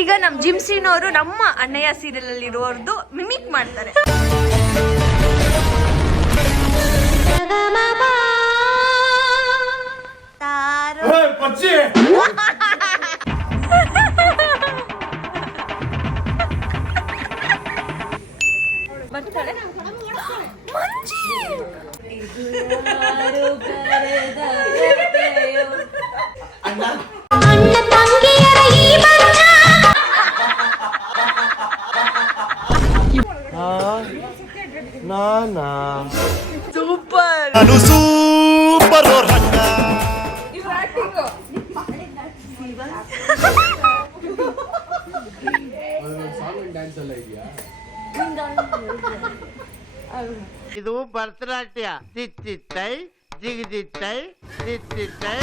ಈಗ ನಮ್ ಜಿಮ್ಸಿನವರು ನಮ್ಮ ಅಣ್ಣಯ್ಯ ಸೀರಿಯಲ್ ಅಲ್ಲಿ ಇರೋರ್ದು ಮಿಮಿಕ್ ಮಾಡ್ತಾರೆ. ಬರ್ತಾಳೆ ಸೂಪರ್ ಸೂಪರ್ ಇದು ಭರತನಾಟ್ಯ ತಿತ್ತಿತ್ತೈ ಜಿಗಿದಿತ್ತೈ ತಿತ್ತಿತ್ತೈ.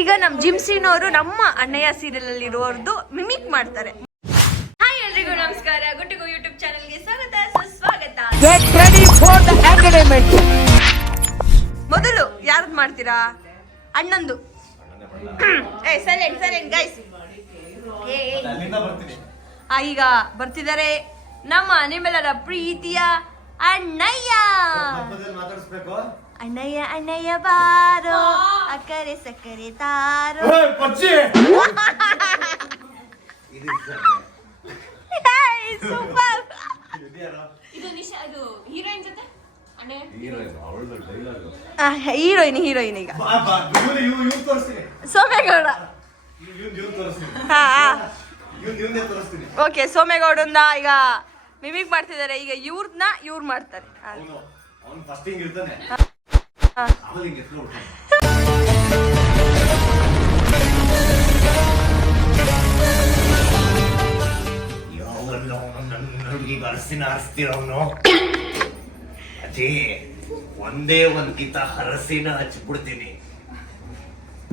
ಈಗ ನಮ್ ಜಿಮ್ಸಿನವರು ನಮ್ಮ ಅಣ್ಣಯ್ಯ ಸೀರಿಯಲ್ ಅಲ್ಲಿ ಇರೋರ್ದು ಮಿಮಿಕ್ ಮಾಡ್ತಾರೆ. ಹಾಯ್ ಎಲ್ರಿಗೂ ನಮಸ್ಕಾರ, ಗುಟ್ಟಿಗೋ ಯೂಟ್ಯೂಬ್ ಚಾನೆಲ್ಗೆ ಸ್ವಾಗತ ಸುಸ್ವಾಗತ. ಮೊದಲು ಯಾರ್ದು ಮಾಡ್ತೀರಾ? ಅಣ್ಣಂದು. Silent guys. ಈಗ ಬರ್ತಿದ್ದಾರೆ ನಮ್ಮ ನಿಮ್ಮೆಲ್ಲರ ಪ್ರೀತಿಯ ಅಣ್ಣಯ್ಯ. ಅಣ್ಣಯ್ಯ ಅಣ್ಣಯ್ಯ ಬಾರೋ ಅಕ್ಕರೆ ಸಕ್ಕರೆ ತಾರೋ. ಸೂಪರ್. ಹೀರೋಯಿನ್ ಈಗ ಸೋಮೇಗೌಡ. ಓಕೆ, ಸೋಮೇಗೌಡಂದ ಈಗ ಮಿಮಿಕ್ ಮಾಡ್ತಿದ್ದಾರೆ. ಈಗ ಇವ್ರು ಮಾಡ್ತಾರೆ. ಅದೇ ಒಂದೇ ಒಂದ್ ಕಿತ ಹರಸಿನ ಹಚ್ಬಿಡ್ತೀನಿ.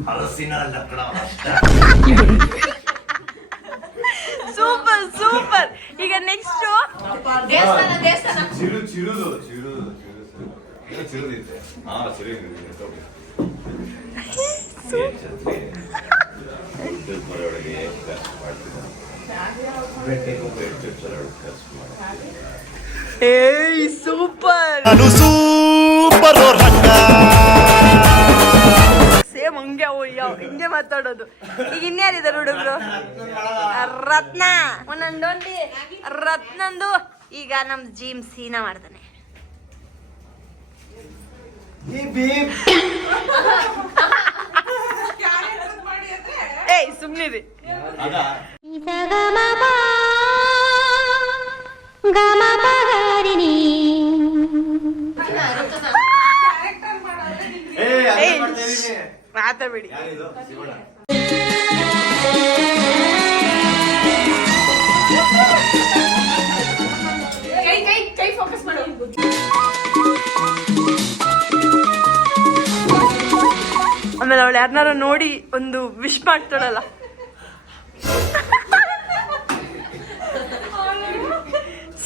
ಹರಸಿನ ಲಕ್ಕಡ ಸೂಪರ್. ಈಗ ನೆಕ್ಸ್ಟ್ ಸೂಪರ್ ಸೇಮ್ ಹಂಗೆ ಹಿಂಗೆ ಮಾತಾಡೋದು. ಈಗ ಇನ್ಯಾರಿದ್ದಾರೆ ಹುಡುಗರು? ರತ್ನ ಒಂದೊಂದು ರತ್ನಂದು. ಈಗ ನಮ್ ಜಿಮ್ ಸೀನಾ ಮಾಡ್ತಾನೆ. ಏಯ್ ಸುಮ್ನಿರಿ. ಮಾತಾಡ್ಬೇಡಿ. ಕೈ ಫೋಕಸ್ ಮಾಡು. ಆಮೇಲೆ ಅವಳು ಯಾರನ್ನಾರ ನೋಡಿ ಒಂದು ವಿಶ್ ಮಾಡ್ತಾಳಲ್ಲ,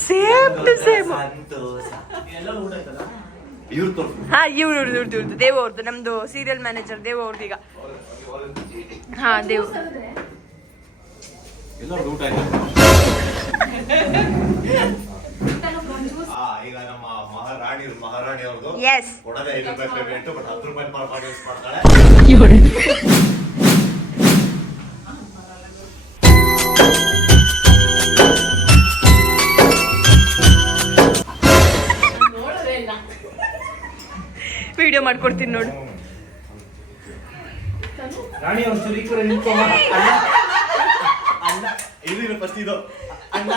ಸೇಮ್ ಟು ಸೇಮ್. ಹಾ, ಇವ್ರದ್ದು ದೇವ್ ಅವ್ರದ್ದು, ನಮ್ದು ಸೀರಿಯಲ್ ಮ್ಯಾನೇಜರ್ ದೇವ್ ಅವ್ರದ್ದು. ಈಗ ಹಾ ದೇವ್ ಈಗ ನಮ್ಮ ಮಹಾರಾಣಿ ಅವ್ರದ್ದು ಎಸ್ ಕೊಡದೆ 5 ರೂಪಾಯಿ ಪೇಮೆಂಟ್, ಬಟ್ 10 ರೂಪಾಯಿ ಮಾಡಿ ಯೂಸ್ ಮಾಡ್ತಾಳೆ. ವಿಡಿಯೋ ಮಾಡ್ಕೊಡ್ತೀನಿ ನೋಡು. ರಾಣಿ ಒಂಚೂರು ಈ ಕಡೆ ನಿಂತ್ಕೊಂಡ. ಅಣ್ಣ ಇದು ಫಸ್ಟ್ ಇದು ಅಣ್ಣ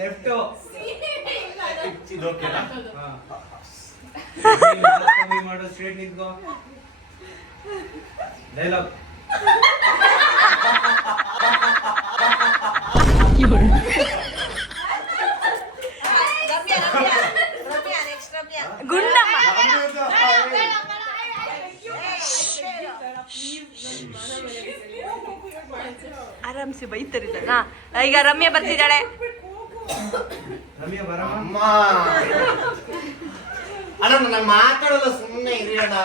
ಲೆಫ್ಟ್ ಇದು ಓಕೆನಾ? ಕಮ್ಮಿ ಮಾಡು, ಸ್ಟ್ರೇಟ್ ನಿಂತ್ಕೋ. ಡೈಲಾಗ್ ಗುಂಡಮ್ಮ. ಆರಾಮ್ಸಿ ಬೈ. ನಿಂತಿರಿದ್ದಾಳ. ಈಗ ರಮ್ಯಾ ಬರ್ತಿದ್ದಾಳೆ. ಅಮ್ಮ ಅಣ್ಣ ನಾನು ಮಾತಾಡಲ್ಲ, ಸುಮ್ಮನೆ ಇರಿ ಅಣ್ಣ.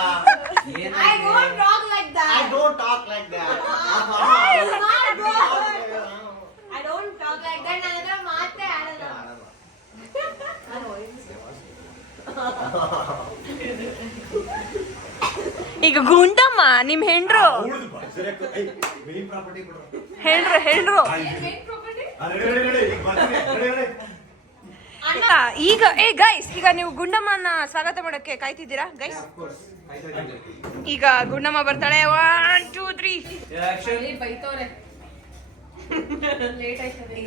I don't talk like that. I don't talk like that. I don't talk like that. ನನ್ನ ಹತ್ರ ಮಾತೇ ಆಡಲ್ಲ. ಈಗ ಗುಂಡಮ್ಮ ನಿಮ್ ಹೆಂಡ್ರು ಹೆಂಡ್ರು ಈಗ ಗೈಸ್, ಈಗ ನೀವು ಗುಂಡಮ್ಮನ ಸ್ವಾಗತ ಮಾಡಕ್ಕೆ ಕಾಯ್ತಿದ್ದೀರಾ ಗೈಸ್? ಈಗ ಗುಂಡಮ್ಮ ಬರ್ತಾಳೆ. 1 2 3 ಬೈತವ್ರೆ. ಲೇಟ್ ಆಯ್ತದೆ.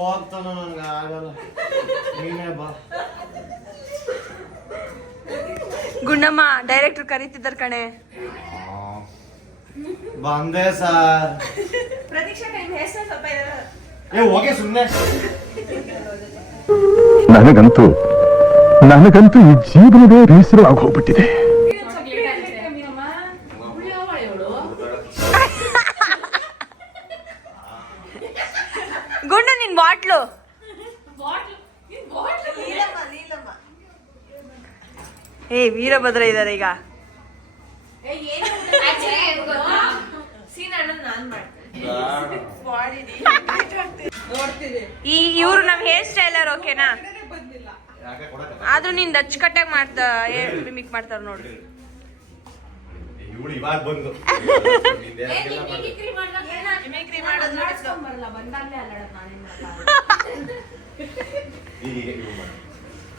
ಹೋಗ್ತಾನ, ನನ್ಗೆ ಆಗಲ್ಲ. ನೀನೇ ಬಾ. ಗುಂಡಮ್ಮ ಡೈರೆಕ್ಟರ್ ಕರೀತಿದ್ದಾರೆ ಕಣೆ. ಬಂದೆ ಸರ್. ಪ್ರತೀಕ್ಷಾ ಕೈ ಹೆಸರು ಸ್ವಲ್ಪ ಇರಲ್ಲ. ಹೋಗೆ ಸುಮ್ಮನೆ. ನನಗಂತೂ ಈ ಜೀವನವೇ ಬೇಸರವಾಗಿ ಹೋಗ್ಬಿಟ್ಟಿದೆ. ಗುಂಡ ನಿನ್ ಬಾಟ್ಲು. ಏ ವೀರಭದ್ರ ಇದಾರೆ ಈಗ. ಈ ಇವ್ರು ನಮ್ ಹೇರ್ ಸ್ಟೈಲರ್ ಓಕೆನಾ? ಆದ್ರೂ ನೀನ್ ಅಚ್ಚುಕಟ್ಟಾಗಿ ಮಿಮಿಕ್ ಮಾಡ್ತಾರ ನೋಡ್ರಿ. ಇವಳು ಇವಾಗ ಬಂದು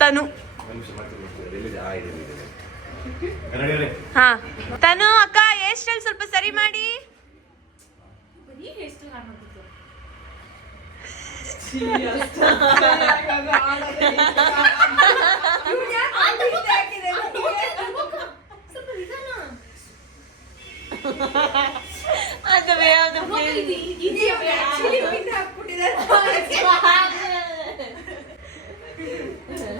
ತನು. ಹಾ ತನು ಅಕ್ಕ ಹೇರ್ ಸ್ಟೈಲ್ ಸ್ವಲ್ಪ ಸರಿ ಮಾಡಿ.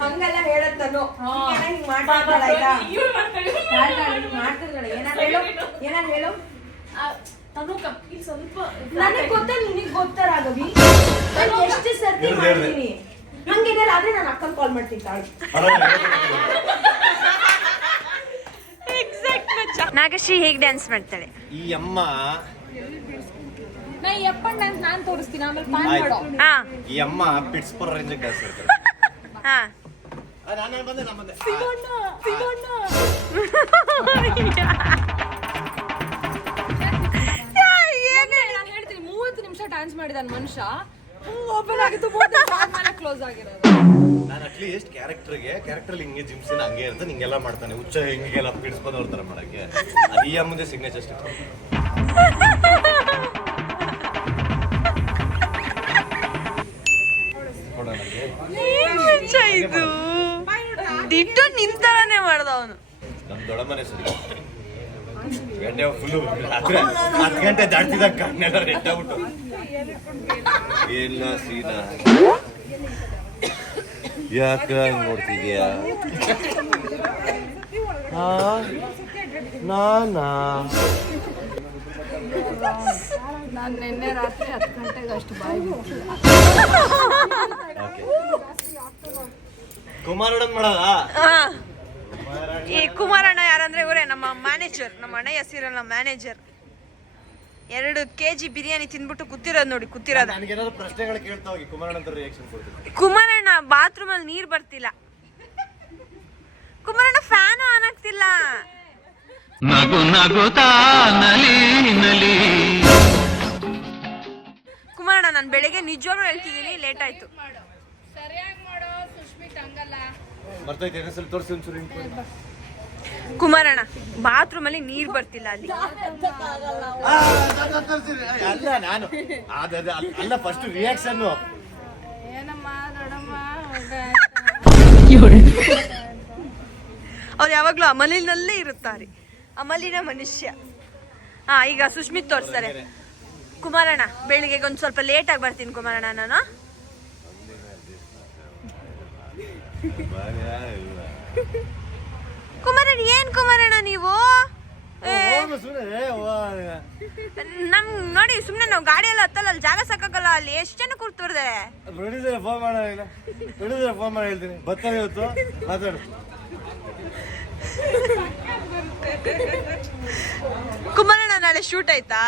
ಹಂಗೆಲ್ಲ ಹೇಳತ್ತನು. ಹಿಂಗ್ ಮಾಡ್ತಾಳ ಆಯ್ತಾ? ಮಾಡ್ತಿರ್ತಾಳೆ. ಏನಾರು ಹೇಳು. ನನಗ್ ಗೊತ್ತ, ನಿನಗ್ ಗೊತ್ತ ರಾಘವಿ. ನಾನು ಎಷ್ಟು ಸರ್ತಿ ಮಾಡಿದೀನಿ. ಹಂಗೇನಾರ ಆದ್ರೆ ನಾನು ಅಕ್ಕನ್ ಕಾಲ್ ಮಾಡ್ತೀನಿ ತಾಳು. ನಾಗಶ್ರೀ ಹೇಗ್ ಡ್ಯಾನ್ಸ್ ಮಾಡ್ತಾಳೆ? ಈ ಅಮ್ಮ ನಾ ಯಪ್ಪನ್ ಡ್ಯಾನ್ಸ್ ನಾನ್ ತೋರಿಸ್ತೀನಿ, ಆಮೇಲೆ ಪ್ಲಾನ್ ಮಾಡೋ. ಹಾ ಈ ಅಮ್ಮ ಪಿಟ್ಸ್ಪುರ ರೇಂಜ್ ಡ್ಯಾನ್ಸ್ ಮಾಡ್ತಾಳೆ. ಹಾ ನಾನೇ ಬಂದೆ. ನಾನು ಹೇಳ್ತೀನಿ 30 ನಿಮಿಷ ಡ್ಯಾನ್ಸ್ ಮಾಡಿದಾನ ಮನುಷ್ಯ. ಓಪನ್ ಆಗಿತ್ತು, ಕ್ಲೋಸ್ ಆಗಿರೋದು. ನಾನು ಅಟ್ಲೀಸ್ಟ್ ಕ್ಯಾರೆಕ್ಟರ್ ಹಿಂಗೆ ಜಿಮ್ಸಿನ ಹಂಗೆ ಅಂತ ಹಿಂಗೆಲ್ಲ ಮಾಡ್ತಾನೆ. ಹುಚ್ಚ ಹಿಂಗೆಲ್ಲ ಪಿಡ್ಸ್ಕೊಂಡು ಹೋಗ್ತಾರೆ ಮಾಡಕ್ಕೆ. ಅದು ಈ ಅಮ್ಮದೇ ಸಿಗ್ನೇಚರ್ ಅಷ್ಟೇ. ಇದು ದಿಟ್ಟು ನಿಂತರನೇ ಮಾಡ್ದ ಅವನು. ನಮ್ ದೊಡ್ಡಮ್ಮನೆ ಸರಿ. ಗಂಟೆ ಫುಲ್ಲು ರಾತ್ರಿ 10 ಗಂಟೆ ದಾಟ್ತಿದ್ದ ಕಣ್ಣೆಲ್ಲ ರೆಟ್ಟಾಗ್ಬಿಟ್ಟು. ಎಲ್ಲ ಸೀನಾ ಯಾಕ ನೋಡ್ತಿದ್ಯಾ? ನಾನು ನಿನ್ನೆ ರಾತ್ರಿ 10 ಗಂಟೆಗೆ ಅಷ್ಟು ಬಾಯಿ ಕುಮಾರಣ್ಣ ಮಾಡದ. ಈ ಕುಮಾರಣ್ಣ ಯಾರಂದ್ರೆ ಇವರೇ ನಮ್ಮ ಮ್ಯಾನೇಜರ್, ನಮ್ಮ ಅಣ್ಣಯ್ಯ ಸೀರಿಯಲ್ ಮ್ಯಾನೇಜರ್. 2 kg ಬಿರಿಯಾನಿ ತಿಂದ್ಬಿಟ್ಟು ಕೂತಿರೋದು ನೋಡಿ, ಕೂತಿರೋದ. ನನಗೇನಾದ್ರು ಪ್ರಶ್ನೆಗಳು ಕೇಳ್ತಾ ಹೋಗಿ, ಕುಮಾರಣ್ಣ ಅಂತ ರಿಯಾಕ್ಷನ್ ಕೊಡ್ತೀನಿ. ಕುಮಾರಣ್ಣ ಬಾತ್ರೂಮ್ ಅಲ್ಲಿ ನೀರ್ ಬರ್ತಿಲ್ಲ. ಕುಮಾರಣ್ಣ ಫ್ಯಾನ್ ಆನ್ ಆಗ್ತಿಲ್ಲ. ಕುಮಾರಣ್ಣ ನಾನು ಬೆಳಿಗ್ಗೆ ನಿಜವಾಗ್ಲೂ ಹೇಳ್ತಿದ್ದೀನಿ, ಲೇಟ್ ಆಯ್ತು. ಸರಿಯಾಗಿ ಮಾಡೋ ಸುಷ್ಮಿತ್, ಹಂಗಲ್ಲ. ಬರ್ತೈತೆ ಇನ್ನೊಂದ್ಸಲ ತೋರಿಸಿ ಒಂಚೂರು. ಕುಮಾರಣ್ಣ ಬಾತ್ರೂಮ್ ಅಲ್ಲಿ ನೀರ್ ಬರ್ತಿಲ್ಲ ಅಲ್ಲಿ. ಅಲ್ಲ ನಾನು ಅಲ್ಲ ಫಸ್ಟ್ ರಿಯಾಕ್ಷನ್. ಏನಮ್ಮ ದೊಡ್ಡಮ್ಮ ಅವ್ರು ಯಾವಾಗ್ಲೂ ಅಮಲಿನಲ್ಲೇ ಇರುತ್ತಾರೆ, ಅಮಲಿನ ಮನುಷ್ಯ. ಹಾ ಈಗ ಸುಷ್ಮಿತ್ ತೋರಿಸ್ತಾರೆ. ಕುಮಾರಣ್ಣ ಬೆಳಿಗ್ಗೆ ಒಂದು ಸ್ವಲ್ಪ ಲೇಟಾಗಿ ಬರ್ತೀನಿ ಕುಮಾರಣ್ಣ ನಾನು. ಕುಮಾರಣ್ಣ ಏನ್ ಕುಮಾರಣ್ಣ ನೀವು ನಮ್ ನೋಡಿ ಸುಮ್ನೆ ನಾವು ಗಾಡಿ ಎಲ್ಲ ಹತ್ತಲ್ಲ, ಅಲ್ಲಿ ಜಾಗ ಸಾಕಾಗಲ್ಲ, ಅಲ್ಲಿ ಎಷ್ಟು ಜನ ಕೂರ್ತಿರ್ತಾರೆ. ಫೋನ್ ಮಾಡಿ ಹೇಳ್ತೀನಿ ಬರ್ತಾರೆ ಇವತ್ತು ಮಾತಾಡು. ಕುಮಾರಣ್ಣ ನಾಳೆ ಶೂಟ್ ಆಯ್ತಾ?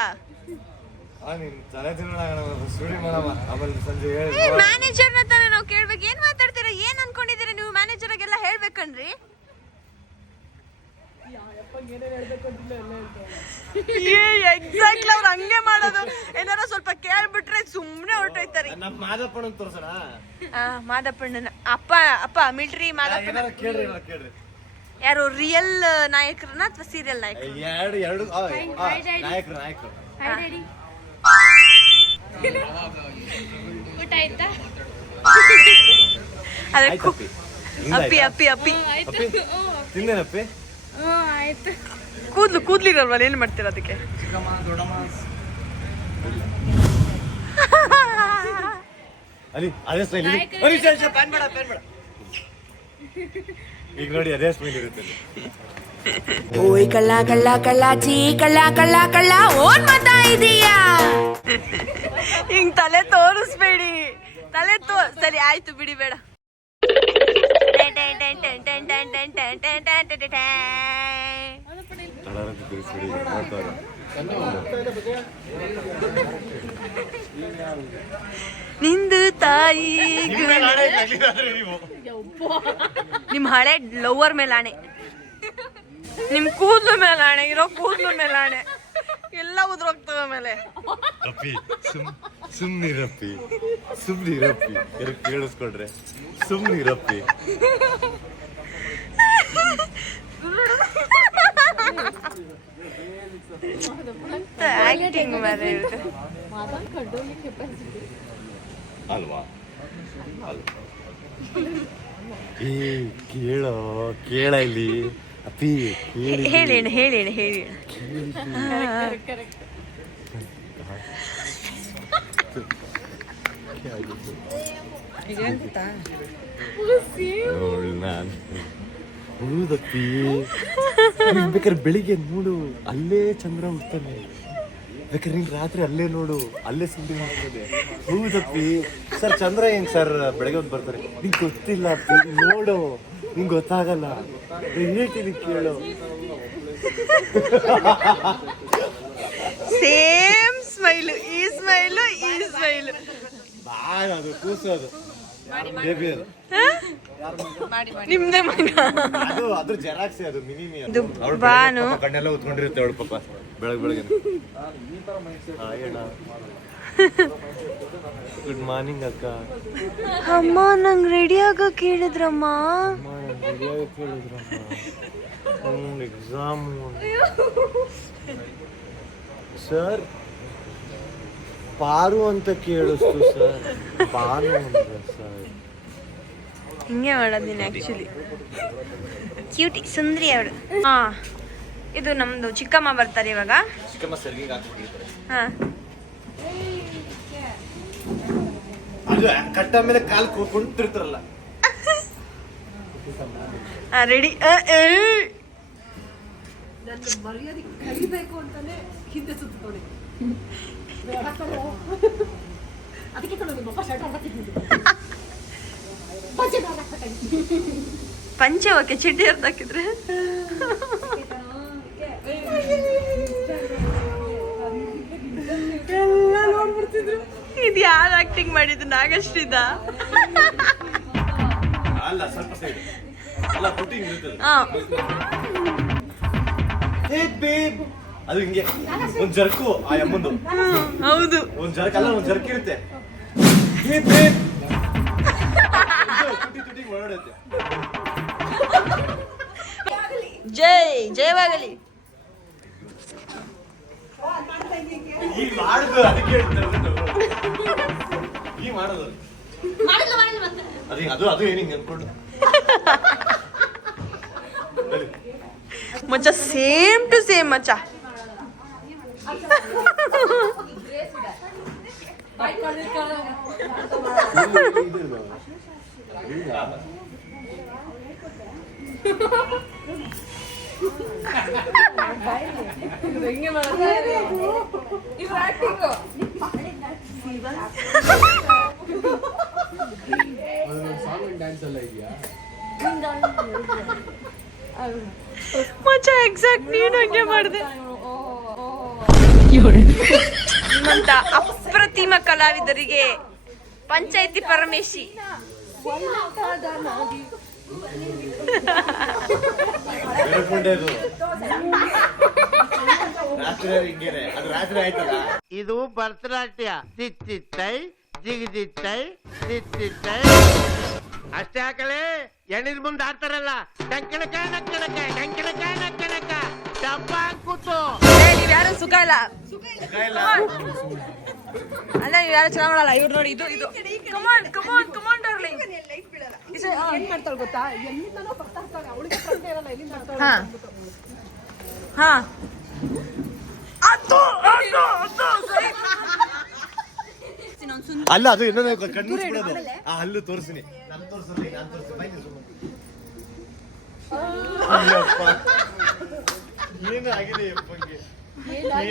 ಮ್ಯಾನೇಜರ್ನ ತಾನೇ ನಾವು ಕೇಳ್ಬೇಕು. ಏನ್ ಮಾತಾಡ್ತೀರಾ, ಏನ್ ಅನ್ಕೊಂಡಿದ್ದೀರಾ ನೀವು? ಮ್ಯಾನೇಜರ್ಗೆಲ್ಲ ಹೇಳ್ಬೇಕನ್ರಿ. ಎಕ್ಸಾಕ್ಟ್ಲಿ ಅವ್ರು ಹಂಗೆ ಮಾಡೋದು. ಏನಾರ ಸ್ವಲ್ಪ ಕೇಳ್ಬಿಟ್ರೆ ಸುಮ್ನೆ ಹೊರಟೋಯ್ತಾರೆ. ಮಾದಪ್ಪಣ್ಣನ ಅಪ್ಪ ಮಿಲಿಟರಿ ಮಾದಪ್ಪಣ್ಣ. ಯಾರು ರಿಯಲ್ ನಾಯಕರನ್ನ ಅಥವಾ ಸೀರಿಯಲ್ ನಾಯಕರು? ಎರಡು ನಾಯಕರು. ಊಟ ಆಯ್ತಾ? ಅಪ್ಪಿ ತಿಂದೇನಪ್ಪಿ? ಕೂದ್ಲಿರಲ್ವಲ್ಲ, ಏನ್ ಮಾಡ್ತೀರ ಅದಕ್ಕೆ? ಈಗ ನೋಡಿ ಅದೇ ಸ್ಮೈಲ್ ಇರುತ್ತೆ. ಓಯ್ ಕಳ್ಳ ಕಳ್ಳ ಕಳ್ಳ ಚೀ ಕಳ್ಳ ಕಳ್ಳ ಕಳ್ಳ ಓನ್ ಮಾತಾ ಇದೀಯಾ? ಹಿಂಗ್ ತಲೆ ತೋರಿಸ್ಬೇಡಿ, ಸರಿ ಆಯ್ತು ಬಿಡಿ, ಬೇಡ. ನಿಂದು ತಾಯಿ ನಿಮ್ ಹಳೆ ಲವರ್ ಮೇಲಾಣೆ, ನಿಮ್ ಕೂದ್ಲು ಮೇಲಾಣೆ, ಇರೋ ಕೂದ್ಲು ಮೇಲಾಣೆ, ಎಲ್ಲ ಉದ್ರೋಗ್ತವೆ ಮೇಲೆ. ಸುಮ್ನಿರಪ್ಪಿ ಕೇಳಿಸ್ಕೊಡ್ರೆ ಸುಮ್ನಿರಪ್ಪಿ. ಆಕ್ಟಿಂಗ್ ಮಾರೆ ಅಲ್ವಾ? ಕೇಳ ಇಲ್ಲಿ ಅಪ್ಪಿ ಹೇಳಿ. ಹೌದಪ್ಪಿ, ಬೇಕಾದ್ರೆ ಬೆಳಿಗ್ಗೆ ನೋಡು ಅಲ್ಲೇ ಚಂದ್ರ ಹುಡ್ತಾನೆ, ಬೇಕಾದ್ರೆ ನಿಂಗೆ ರಾತ್ರಿ ಅಲ್ಲೇ ನೋಡು ಅಲ್ಲೇ ಸುದ್ದಿ ಮಾಡ್ತದೆ. ಹೌದಪ್ಪಿ ಸರ್, ಚಂದ್ರ ಹೆಂಗ್ ಸರ್ ಬೆಳಗ್ಗೆ ಹೊತ್ತು ಬರ್ತಾರೆ? ನಿಂಗೆ ಗೊತ್ತಿಲ್ಲ ಅಪ್ಪಿ, ನೋಡು ನಿಂಗೆ ಗೊತ್ತಾಗಲ್ಲ, ಹೇಳ್ತೀನಿ ಕೇಳು. ಸೇಮ್ ಸ್ಮೈಲು, ಈ ಸ್ಮೈಲು ಅದು ಕೂಸೋದು ಬೇಬಿ, ಅದು ನಿಮ್ದೇ ಮಗ. ಅದು ಅದ್ರ ಜೆರಾಕ್ಸ್, ಅದು ಮಿನಿಮಿ. ಬಾನು ಕಣ್ಣೆಲ್ಲ ಉತ್ಕೊಂಡಿರುತ್ತೆ ಅವಳು ಪಾಪ ಬೆಳಗ್ಗೆ. ಗುಡ್ ಮಾರ್ನಿಂಗ್ ಅಕ್ಕ. ಅಮ್ಮ ನಂಗ್ ರೆಡಿ ಆಗಕ್ ಹೇಳಿದ್ರಮ್ಮ. ಎಕ್ಸಾಮ್ ಸರ್, ಪಾರು ಅಂತ ಕೇಳಿಸ್ತು ಸರ್, ಪಾರು ಅಂತ ಸರ್. ಹಿಂಗೆ ಮಾಡೋದು ನೀನು ಆ್ಯಕ್ಚುಲಿ. ಕ್ಯೂಟಿ ಸುಂದ್ರಿ ಅವಳು. ಹಾ, ಇದು ನಮ್ದು ಚಿಕ್ಕಮ್ಮ ಬರ್ತಾರೆ ಇವಾಗ. ಚಿಕ್ಕಮ್ಮ ಸರ್ಗಿಂಗ್ ಹಾಕ್ಬಿಟ್ಟಿರ್ತಾರೆ. ಹಾ, ಅದು ಕಟ್ಟ ಮೇಲೆ ಕಾಲು ಕುಂತಿರ್ತಾರಲ್ಲ. ರೆಡಿ. ಪಂಚೆ ಓಕೆ, ಚಿಡ್ಡಿ ಅರ್ಧ ಹಾಕಿದ್ರೆ ಇದು ಯಾರು ಆಕ್ಟಿಂಗ್ ಮಾಡಿದ್ದು? ನಾಗಶ್ರೀದ? ಅಲ್ಲ, ಸ್ವಲ್ಪ ಸೈಡ್ ಅಲ್ಲ, ಪುಟ್ಟಿಂಗ್ ಇರ್ತದೆ. ಅದು ಹಿಂಗೆ ಒಂದ್ ಜರ್ಕು ಆ ಅಮ್ಮಂದು. ಹೌದು, ಒಂದ್ ಜರ್ಕ್ ಅಲ್ಲ, ಒಂದ್ ಜರ್ಕ್ ಇರುತ್ತೆ. ಓಡಾಡುತ್ತೆ. ಜಯವಾಗಲಿ. ಈಗ ಮಾಡುದು ಅದಕ್ಕೆ ಈ ಮಾಡೋದು ಅದು ಏನಿಂಗ್ ಅನ್ಕೊಂಡು ಮಚ್ಚ ಸೇಮ್ ಟು ಸೇಮ್ ಮಚ್ಚ. ಮಚ್ಚ ಎಕ್ಸಾಕ್ಟ್ ನೀನು ಹಂಗೆ ಮಾಡಿದೆ. ನಿಮ್ಮಂತ ಅಪ್ರತಿಮ ಕಲಾವಿದರಿಗೆ ಪಂಚಾಯತಿ ಪರಮೇಶಿ. ಇದು ಭರತನಾಟ್ಯ. ತಿತ್ತಿತ್ತೈ ಜಿಗಿದಿತ್ತೈ ತಿತ್ತಿತ್ತೈ ಅಷ್ಟೇ ಹಾಕಲೇ. ಎಣ್ಣಿನ ಮುಂದೆ ಆಡ್ತಾರಲ್ಲ ಟಂಕಣಕ ನಕ್ಕಣಕ ಟಂಕಣಕ ನಕ್ಕಣಕ ಡಬ್ಬ ಕೂತು. ನೀವ್ ಯಾರು ಸುಖ ಇಲ್ಲ ಅಲ್ಲ, ನೀವ್ ಯಾರು ಚೆನ್ನಾಗ್ ಮಾಡಲ್ಲ. ಇವ್ರು ನೋಡಿ, ಇದು ಇದು ಕಮಾನ್ ಕಮಾನ್ ಕಮಾನ್ ಡಾರ್ಲಿಂಗ್. ಏನ್ ಮಾಡ್ತಾಳೆ ಗೊತ್ತಾ, ಎಲ್ಲಿಂದನೋ ಬರ್ತಾ ಇರ್ತಾಳೆ, ಅವಳಿಗೆ ಪ್ರಶ್ನೆ ಇರಲ್ಲ ಎಲ್ಲಿಂದ ಬರ್ತಾಳೆ. ಹಾ ಹಾ ಅದು ಅದು ಅದು ಸರಿ. ಅಲ್ಲ, ಅದು ಇನ್ನೊಂದು ಕಣ್ಣಿಸ್ಬಿಡೋದು. ಆ ಹಲ್ಲು ತೋರಿಸ್ತೀನಿ, ನಾನು ತೋರಿಸ್ತೀನಿ. ಏನಾಗಿದೆ ಯಪ್ಪಂಗೆ?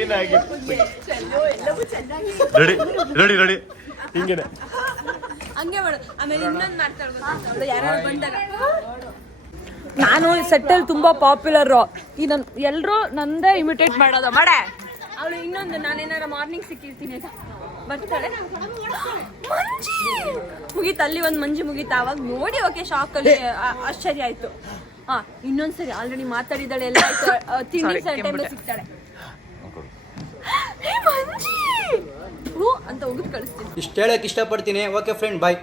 ಏನಾಗಿದೆ? ರೆಡಿ ರೆಡಿ ಹಿಂಗೇನೆ ಹಂಗೆ ಮಾಡು. ಆಮೇಲೆ ಇನ್ನೊಂದು ಮಾಡ್ತಾಳೆ, ಯಾರು ಬಂದಾಗ ನಾನು ಸೆಟ್ಟಲ್ಲಿ ತುಂಬಾ ಪಾಪ್ಯುಲರ್. ಈ ನನ್ ಎಲ್ರು ನಂದೇ ಇಮಿಟೇಟ್ ಮಾಡೋದು ಮಾಡೆ. ಅವಳು ಇನ್ನೊಂದು, ನಾನೇನಾರ ಮಾರ್ನಿಂಗ್ ಸಿಕ್ಕಿರ್ತೀನಿ ಅಂತ ಬರ್ತಾಳೆ, ಮಂಜಿ ಮುಗೀತು. ಅಲ್ಲಿ ಒಂದು ಮಂಜಿ ಮುಗೀತು. ಅವಾಗ ನೋಡಿ ಓಕೆ, ಶಾಕಲ್ಲಿ ಆಶ್ಚರ್ಯ ಆಯ್ತು. ಹಾ, ಇನ್ನೊಂದ್ಸರಿ ಆಲ್ರೆಡಿ ಮಾತಾಡಿದಾಳೆ, ಎಲ್ಲ ಆಯ್ತು. ತಿಂಡಿ ಟೈಮ್ ಸಿಗ್ತಾಳೆ, ಮಂಜಿ ಅಂತ ಹೋಗಿದ್ ಕಳಿಸ್ತೀನಿ. ಇಷ್ಟು ಹೇಳಕ್ ಇಷ್ಟಪಡ್ತೀನಿ. ಓಕೆ ಫ್ರೆಂಡ್, ಬಾಯ್.